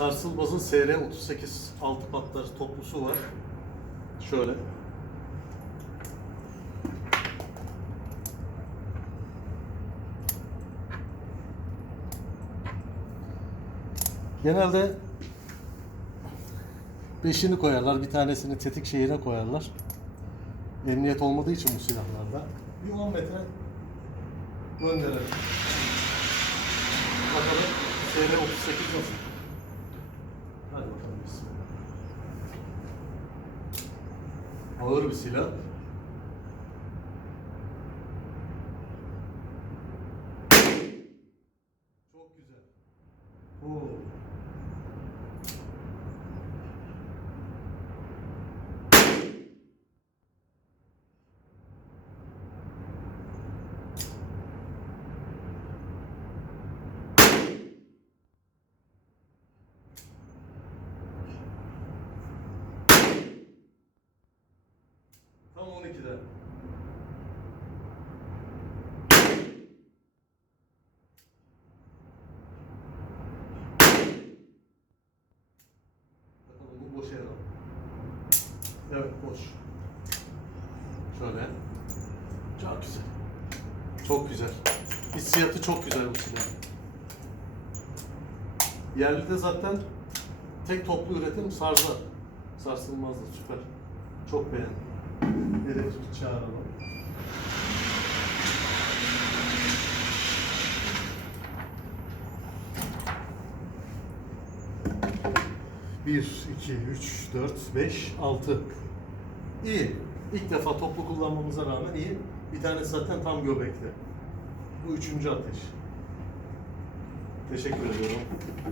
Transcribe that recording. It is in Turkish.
Sarsılmaz'ın SR38 altı patlar toplusu var. Şöyle. Genelde beşini koyarlar, bir tanesini tetik şeyine koyarlar. Emniyet olmadığı için bu silahlarda. Bir 10 metre gönderelim. Bakalım SR38 nasıl? Ağır bir silah. Çok güzel. Oo. 12'de. Bakalım bu boş. Evet boş. Şöyle. Çok güzel. Çok güzel. Hissiyatı çok güzel bu silah. Yerli de zaten tek toplu üretim sarzar. Sarsılmaz da süper. Çok beğendim. Elektrik çağıralım. Bir, iki, üç, dört, beş, altı. İyi. İlk defa toplu kullanmamıza rağmen iyi. Bir tanesi zaten tam göbekli. Bu üçüncü ateş. Teşekkür ediyorum.